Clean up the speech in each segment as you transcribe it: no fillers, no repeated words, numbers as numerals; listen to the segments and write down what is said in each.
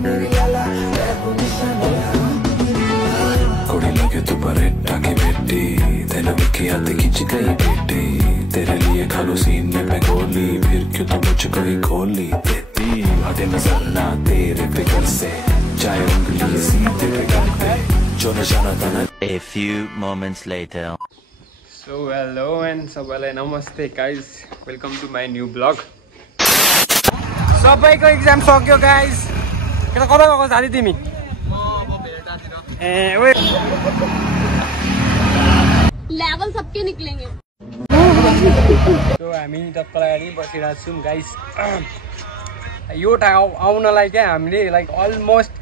कोड़ी लगे तो परेटा की बेटी तेरे की आते खींच गई बेटी तेरे लिए खालो सीने पे गोली फिर क्यों तो मुझको ही गोली देती हटे नजर ना तेरे फिक्र से चाहे उंगली सीधे पे करते जो निशाना था ना. A few moments later. So hello and सबैलाई नमस्ते guys, welcome to my new vlog. सबैको एक्जाम सक्यो guys. कता कता गएको साथी तिमी? म अब भेटातिर. ए ओए लेभल सबके निक्लेंगे. So हामी टक्कलारी बसिरहेको छौं guys. यो ठाउँ आउनलाई क्या हामीले लाइक अलमोस्ट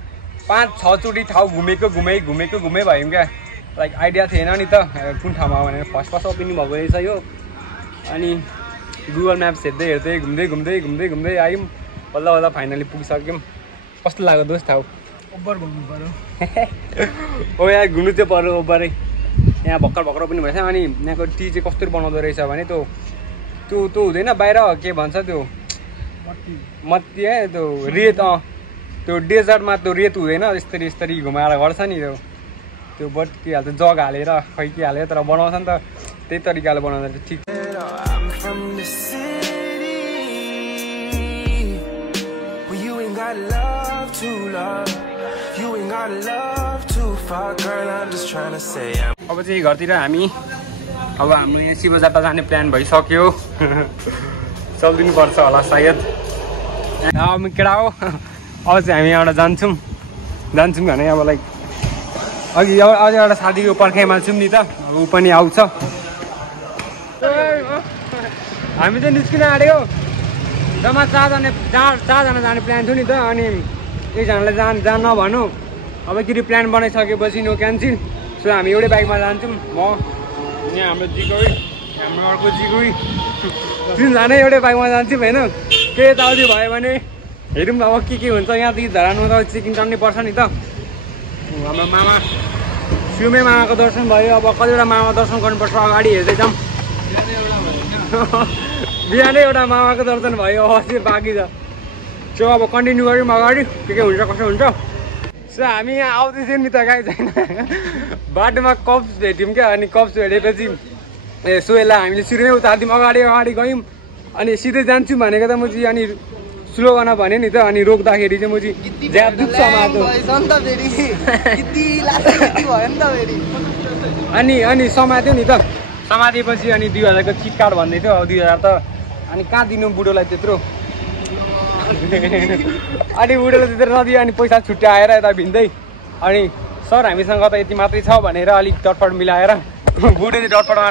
5-6 चोटि ठाउँ घुमेको भयौँ क्या. लाइक आइडिया थिएन नि त कुन ठाउँमा भनेर फर्स्ट ओपनिङ भएको रहेछ यो. अनि गुगल म्याप्स हेर्दै घुम्दै आयौँ. बल्ल फाइनली पुगिसक्यौँ. कस्तो लाग्यो दोस्त ठाउँ? ओभर घुम्नु पर्यो. ओ यहाँ घुम्नु चाहिँ पर्यो ओभरै. यहाँ भर्खर पनि भएछ. अनि यहाँको टी चाहिँ कस्तो बनाउँदो रहेछ भने त्यो हुँदैन बाहिर के भन्छ त्यो मत्ती है त्यो रेत. त्यो डेजर्टमा त्यो रेत हुँदैन यस्तरी घुमाएर गर्छ नि त्यो बट के हाल्छ जग हालेर खै के हालेर तर बनाउँछ नि त त्यही तरिकाले बनाउँदा चाहिँ ठिक. अब चाहिँ घरतिर हामी अब हाम्रो यहाँ शिवजात्रा जाने प्लान भइसक्यो. चलिदिनु पर्छ होला सायद. केटा हो अब चाहिँ हामी एउटा जान्छौँ भने अब लाइक अघि अझ एउटा साथीको पर्खाइमा छौँ नि त. ऊ पनि आउँछ. हामी चाहिँ निस्किन आँटेको जम्मा 4जना जाने प्लान थियो नि त. अनि एकजनालाई जान नभनौँ. अब के प्लान बनाइसकेपछि नो क्यान्सिल. सो हामी एउटै बाइकमा जान्छौँ. म यहाँ हाम्रो जिगोई हाम्रो अर्को जिगोई 3जना एउटै बाइकमा जान्छौँ होइन. केही यताउति भयो भने हेरौँ अब के हुन्छ. यहाँदेखि धरानमा त चेकिङ टर्नै पर्छ नि त. हाम्रो मामा सिउमे मामाको दर्शन भयो. अब कतिवटा मामा दर्शन गर्नुपर्छ अगाडि हेर्दै जाऊँ. बिहानै एउटा मामाको दर्शन भयो. अस्ति बाँकी छ. सो अब कन्टिन्यू गऱ्यौँ अगाडि के हुन्छ कसो हुन्छ. सो हामी यहाँ आउँदैछौँ नि त गाई छैन. बाटोमा कप्स भेट्यौँ क्या. अनि कप्स भेटेपछि सोहेललाई हामीले सिरुमै उतारिदिउँ. अगाडि गयौँ. अनि सिधै जान्छु भनेको त म चाहिँ. अनि स्लो गर्न भन्यो नि त. अनि रोक्दाखेरि चाहिँ म चाहिँ ज्याप दुख समातो. अनि समात्यो नि त. समातेपछि अनि 2000को चिट कार्ड भन्दै थियो. 2000 त अनि कहाँ दिनु बुढोलाई त्यत्रो. अनि बुढोले त्यत्रो नदियो. अनि पैसा छुट्याएर यता भिन्दै. अनि सर हामीसँग त यति मात्रै छ भनेर अलिक डटपट मिलाएर बुढोले डटपटमा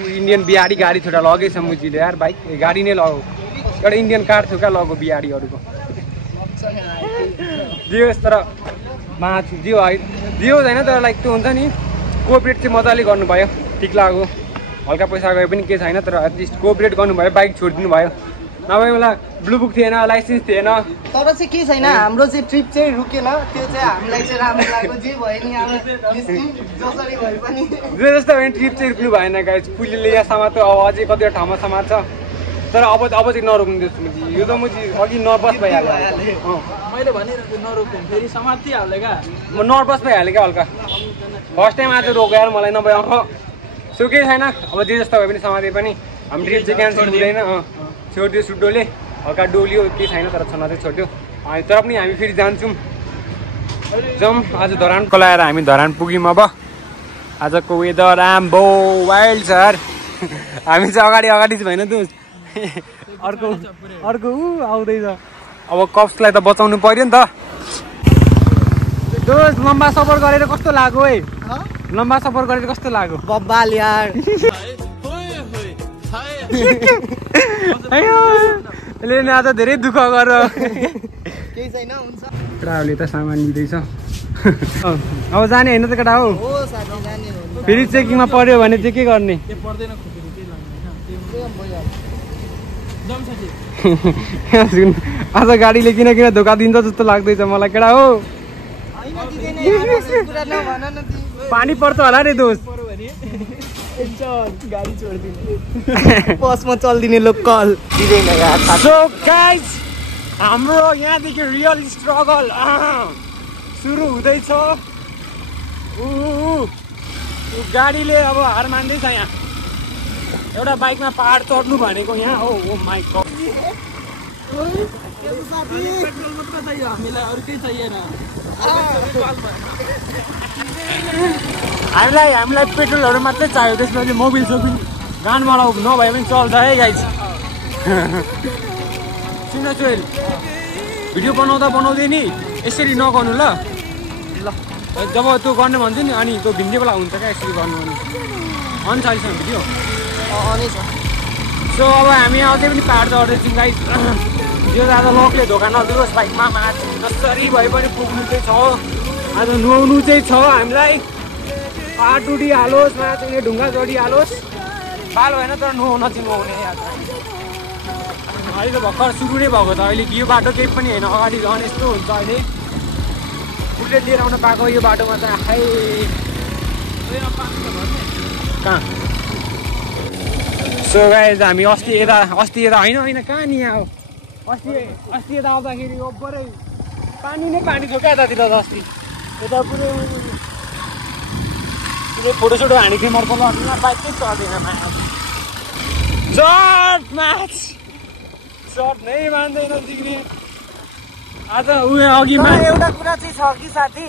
इन्डियन बिहारी गाडी छोटा लगेछ मुजीले. यार बाइक गाडी नै लगाऊ. एउटा इन्डियन कार थियो क्या लगो बिहारीहरूको. दियोस् तर दियो होइन तर लाइक त्यो हुन्छ नि कोअपरेट चाहिँ मजाले गर्नुभयो. ठिक लाग्यो. हल्का पैसा गए पनि केही छैन तर एटलिस्ट कोअपरेट गर्नुभयो. बाइक छोडिदिनु भयो. नभए बेला ब्लु बुक थिएन लाइसेन्स थिएन. तर चाहिँ के छैन हाम्रो चाहिँ ट्रिप चाहिँ रुकेन. त्यो चाहिँ हामीलाई चाहिँ राम्रो लाग्यो. जे भयो नि अब जसरी भए पनि जे जस्तो भयो ट्रिप चाहिँ रुक्नु भएन गाइस. पुलिसले यहाँ समात्यो. अब अझै कतिवटा ठाउँमा समात्छ. तर अब चाहिँ नरोक्नु त्यसमा. यो त म चाहिँ अघि नर्भस भइहाल्यो. मैले भनिरहेको नरोक्नु फेरि समातिहाल्यो क्या. म नर्भस भइहालेँ क्या हल्का. फर्स्ट टाइम आज रोक्यो मलाई नभए सो केही छैन. अब जे जस्तो भए पनि समाते पनि हाम्रो ट्रिप चाहिँ क्यान्सल हुँदैन. छोडिदियो सुड्डोले हल्का डोलियो केही छैन तर छन चाहिँ छोड्यो. तर पनि हामी फेरि जान्छौँ. जाउँ आज धरान कलाएर हामी धरान पुग्यौँ. अब आजको वेदर आम्बो वाइल्ड छ यार. हामी चाहिँ अगाडि चाहिँ भएन त्यो अर्को आउँदैछ. अब कप्सलाई त बचाउनु पर्यो नि त. दोस्त लम्बा सफर गरेर कस्तो लाग्यो है? लम्बा सफर गरेर कस्तो लाग्यो? बब्बाल यार. यसले आज धेरै दुःख गर. केही छैन हुन्छ. केटाहरूले त सामान लिँदैछ. अब जाने होइन त केटा हो. फेरि चेकिङमा पर्यो भने चाहिँ के गर्ने? आज गाडीले किन धोका दिन्छ जस्तो लाग्दैछ मलाई केटा हो. पानी पर्छ होला रे दोस्त. गाडी छोडिदिने बसमा चल्दिने लोकल. सो गाइज हाम्रो यहाँदेखि रियल स्ट्रगल सुरु हुँदैछ। गाडीले अब हार मान्दैछ। यहाँ एउटा बाइकमा पहाड चढ्नु भनेको यहाँ हो माइ गॉड। पेट्रोल मात्र चाहियो हामीलाई, अरू केही चाहिएन। हामीलाई पेट्रोलहरू मात्रै चाहियो। त्यसपछि मोबिल सोबिल गान बनाऊ नभए पनि चल्छ है गाइस। सुन चोइल भिडियो बनाउँदै नि यसरी नगर्नु ल। जब त्यो गर्ने भन्छु नि अनि त्यो भिन्ने बेला हुन्छ क्या यसरी गर्नु भने अनि छैन भिडियो अनि छ। सो अब हामी अझै पनि पहाड चढ्दैछौँ गाइस। यो दादा लकले धोका नदिनुहोस् बाइकमा। जसरी भए पनि पुग्नु चाहिँ छ। आज नुहाउनु चाहिँ छ हामीलाई। पहाड टुटिहालोस् माथि ढुङ्गा चढिहालोस् बाल भएन तर नुहाउन चाहिँ नुहाउने। अहिले त भर्खर सुरु नै भएको छ। अहिले यो बाटो केही पनि होइन, अगाडि झन् यस्तो हुन्छ। अहिले उसले लिएर आउन पाएको यो बाटोमा त आखै कहाँ। सो गाइस हामी अस्ति यता होइन कहाँ नि यहाँ अस्ति यता आउँदाखेरि ओभरै पानी नै पानी थियो क्या यतातिर त। अस्ति यता पुरै फोटोसोटो हानेको थिएँ मर्को यहाँ बाइक चाहिँ चढ्दैन। सर्ट नै मान्दैन जिग्री। आज अघि एउटा कुरा चाहिँ छ कि साथी,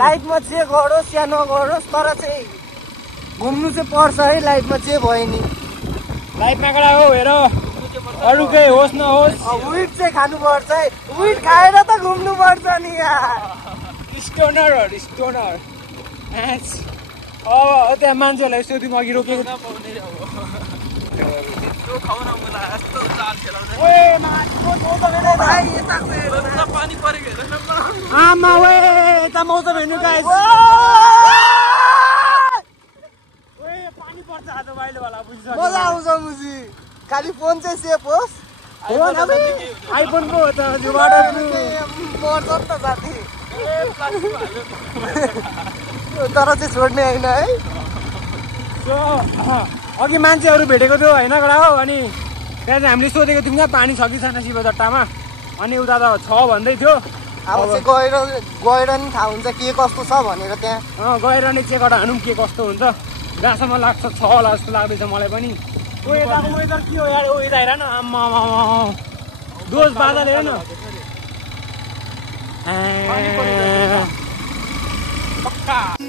लाइफमा जे गरोस् या नगरोस् तर चाहिँ घुम्नु चाहिँ पर्छ है। लाइफमा जे भयो नि लाइफमा कडा हो हेर अरू केही होस् नहोस् विट चाहिँ खानुपर्छ है। विट खाएर त घुम्नु पर्छ नि यार। स्टोनर त्यहाँ मान्छेहरूलाई सोध्यौँ अघि रोकेको आमा वे यता मौसम हेर्नु गाइस। पानी पर्छ आज बाहिरवाला बुझ्छ मजा आउँछ मुजी। खालि फोन चाहिँ सेफ होस्। आइफोन पो हो त पर्छ नि त साथी तर चाहिँ छोड्ने होइन है। अघि मान्छेहरू भेटेको थियो होइन कडा हो। अनि त्यहाँ चाहिँ हामीले सोधेको थियौँ क्या पानी छ कि छैन शिवजट्टामा। अनि उता त छ भन्दै थियो। अब चाहिँ गएर नि थाहा हुन्छ के कस्तो छ भनेर त्यहाँ गएर नै चेक गरेर हानौँ के कस्तो हुन्छ। जहाँसम्म लाग्छ छ होला जस्तो लाग्दैछ मलाई पनि। यताको वेदर के हो यार। यता हेर न आम्मा दोष बादल हेर न।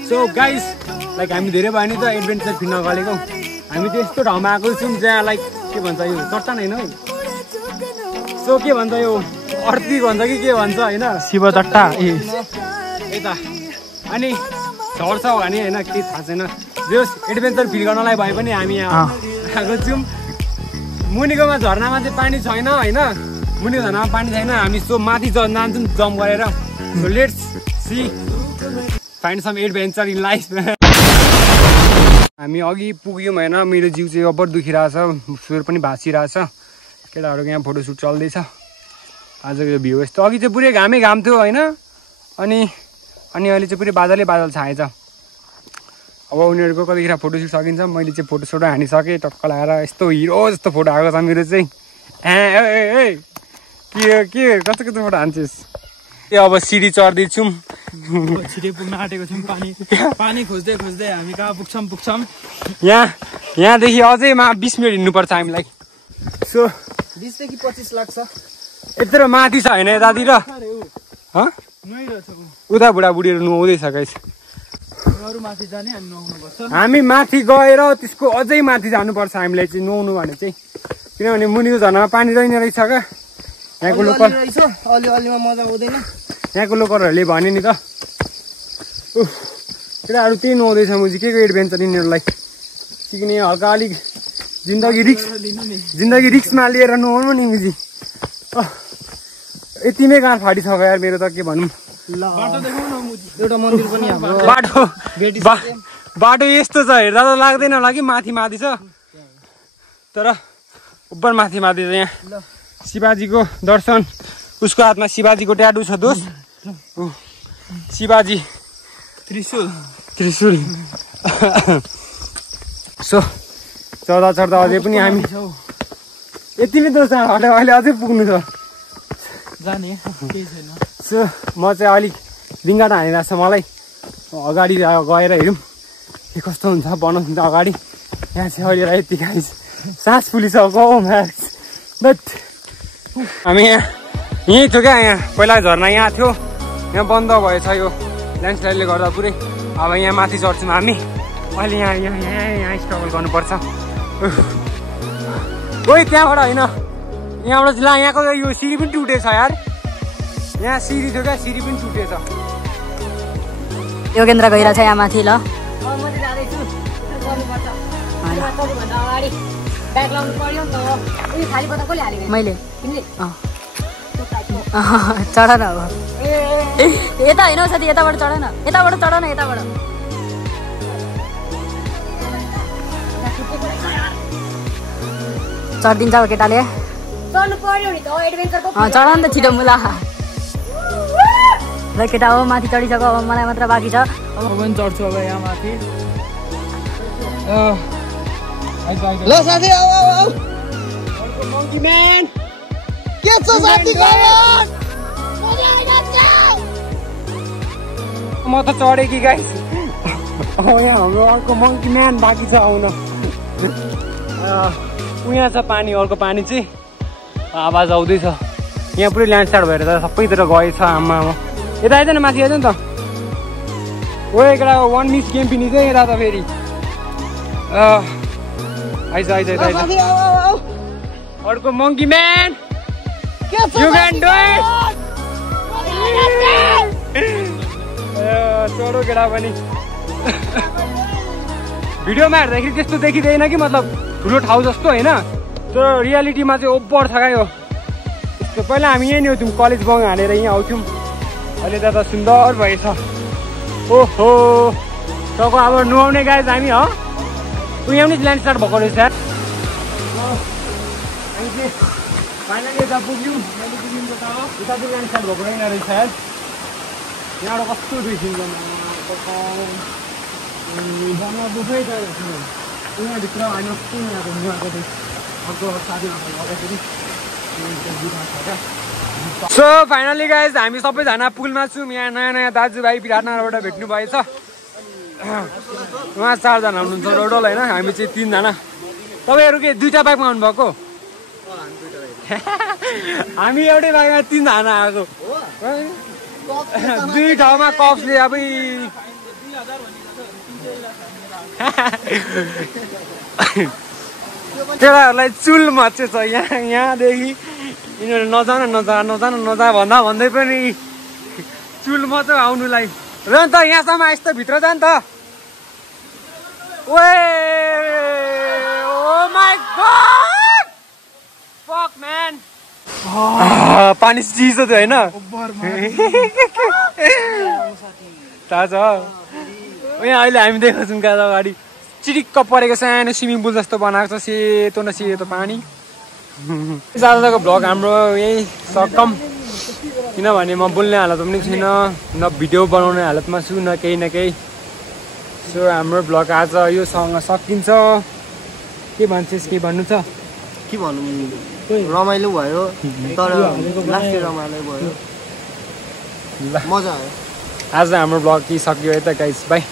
सो गाइस लाइक हामी धेरै भयो नि त एडभेन्चर फिर्न गलेको। हामी त यस्तो ठाउँमा आएको छौँ जहाँ लाइक के भन्छ यो चट्टान होइन है। सो के भन्छ यो अर्थी भन्छ कि के भन्छ होइन शिवचट्टा यता। अनि झर्छ भने होइन केही थाहा छैन। जो एडभेन्चर फिल गर्नलाई भए पनि हामी यहाँ आएको छौँ। मुनिकोमा झर्नामा चाहिँ पानी छैन होइन। मुनिको झर्नामा पानी छैन। हामी सो माथि जान्छौँ जम्प गरेर। So let's see find some adventure in life. हामी अघि पुग्यौँ होइन। मेरो जिउ चाहिँ अब्बर दुखिरहेछ, स्वर पनि भाँचिरहेछ। केटाहरूको यहाँ फोटोसुट चल्दैछ। आजको यो भ्यू यस्तो। अघि चाहिँ पुरै घामै घाम थियो होइन। अनि अहिले चाहिँ पुरै बादलै बादल छाएछ। अब उनीहरूको कतिखेर फोटोसुट सकिन्छ। मैले चाहिँ फोटोसुट हानिसकेँ टक्क लगाएर। यस्तो हिरो जस्तो फोटो आएको छ मेरो चाहिँ। के कस्तो फोटो हान्छस्। अब सिडी चढ्दैछौँ। छिटै पुग्न आँटेको छौँ। पानी खोज्दै हामी कहाँ पुग्छौँ। यहाँदेखि अझै 20 मिनट हिँड्नुपर्छ हामीलाई। सो 20 देखि 25 लाग्छ। यत्रो माथि छ होइन यतातिर। उता बुढाबुढीहरू नुहाउँदैछ गाइस। हामी माथि गएर त्यसको अझै माथि जानुपर्छ हामीलाई चाहिँ नुहाउनु भने चाहिँ। किनभने मुनिको झर्नामा पानी रहेन रहेछ क्या। यहाँको लोकल अलिअलिमा मजा आउँदैन। यहाँको लोकलहरूले भने नि त केटाहरू त्यही नुहाउँदैछ मुजी के एडभेन्चर यिनीहरूलाई। किनकि हल्का अलिक जिन्दगी रिक्समा लिएर नुहाउनु नि मुजी। यति नै गाँठ फाटिसक्यो यार मेरो त के भनौँ। एउटा मन्दिर पनि हाम्रो बाटो यस्तो छ हेर्दा त लाग्दैन होला कि माथि छ तर उपर माथि छ। यहाँ शिवाजीको दर्शन। उसको हातमा शिवाजीको ट्याटु छ दोस्त। शिवाजी त्रिशूल। सो चढ्दा अझै पनि हामी यति नै दोस्त अहिले अझै पुग्नु छ। जाने केही छैन। सो म चाहिँ अलिक रिङ्गाट हानिरहेको छ मलाई अगाडि गएर हेरौँ के कस्तो हुन्छ बनाउँछ अगाडि। यहाँ चाहिँ अहिले यति गाइस सास फुलिसक्यो म्याक्स बट हामी यहाँ यहीँ थियो क्या। यहाँ पहिला झर्ना यहाँ थियो, यहाँ बन्द भएछ यो ल्यान्डस्लाइडले गर्दा पुरै। अब यहाँ माथि चढ्छौँ हामी अहिले। यहाँ स्ट्रगल गर्नुपर्छ। कोही त्यहाँबाट होइन यहाँबाट ला यहाँको यो सिँढी पनि टुटेछ यार। यहाँ सिँढी थियो क्या, सिँढी पनि टुटेछ। योगेन्द्र गइरहेछ यहाँ माथि ल। मैले चढ न अब यता होइन साथी, यताबाट चढ न, यताबाट चढ न, यताबाट चढिदिन्छ अब केटाले। चढ नि त छिटो मुला ल केटा हो माथि चढिसक्यो। अब मलाई मात्र बाँकी छ। म पनि चढ्छु अब यहाँ माथि। ल साथी आऊ मङ्की म्यान के छ साथी खबर? म त चढेँ कि गाइस। यहाँ हाम्रो अर्को मङ्की म्यान बाँकी छ आउन। उहाँ छ पानी, अर्को पानी चाहिँ आवाज आउँदैछ। यहाँ पुरै ल्यान्डस्लाइड भएर त सबैतिर गएछ। आमा यता आइज न, माथि आइज नि त। ओ एकटा 1 मिस गेम पिनी चाहिँ यता त फेरि आइज अर्को monkey man. You can do it! चढो केटा पनि। भिडियोमा हेर्दाखेरि त्यस्तो देखिँदैन कि मतलब ठुलो ठाउँ जस्तो होइन, तर रियालिटीमा चाहिँ ओभर छ क्या यो। पहिला हामी यहीँ नि थियौँ, कलेज बङ हालेर यहीँ आउँथ्यौँ। अहिले त सुन्दर भएछ। ओहो तब अब नुहाउने गाइज हामी हो। यहाँ पनि ल्यान्डस्लाइड भएको रहेछ। फाइनली यता पुग्यौँ। उता चाहिँ ल्यान्डस्लाइड भएको रहेछ यार। यहाँबाट कस्तो देखिन्छ जम्मा दुःखै छ। उहाँभित्र होइन यहाँको नुहाएको थिएँ अर्को साथी। सो फाइनली गाइज हामी सबैजना पुलमा छौँ। यहाँ नयाँ नयाँ दाजुभाइ विराटनगरबाट भेट्नु भएछ। उहाँ 4 जना हुनुहुन्छ टोटल होइन, हामी चाहिँ 3 जना। तपाईँहरू के 2टा बाइकमा आउनुभएको? हामी एउटै बाइकमा 3 जना आएको। 2 ठाउँमा कप्सले अब केटाहरूलाई चुल मचेछ यहाँदेखि। यिनीहरू नजा भन्दै पनि चुल मात्रै आउनुलाई र त यहाँसम्म आइस त भित्र जा नि त। ओए ओ माई गॉड फक म्यान। पानी चिसो थियो होइन थाहा छ। यहाँ अहिले हामी देखेको छौँ क्या अगाडि चिटिक्क परेको सानो स्विमिङ पुल जस्तो बनाएको छ, सेतो न सेतो पानी। आजको भ्लग हाम्रो यही सकम, किनभने म बोल्ने हालतमा पनि छैन, न भिडियो बनाउने हालतमा छु, न केही। सो हाम्रो भ्लग आज योसँग सकिन्छ। के भन्छस्, के भन्नु छ? के भन्नु, रमाइलो भयो तर लास्टै रमाइलो भयो, मजा आयो। आज हाम्रो भ्लग कि सक्यो है त गाइस, बाई।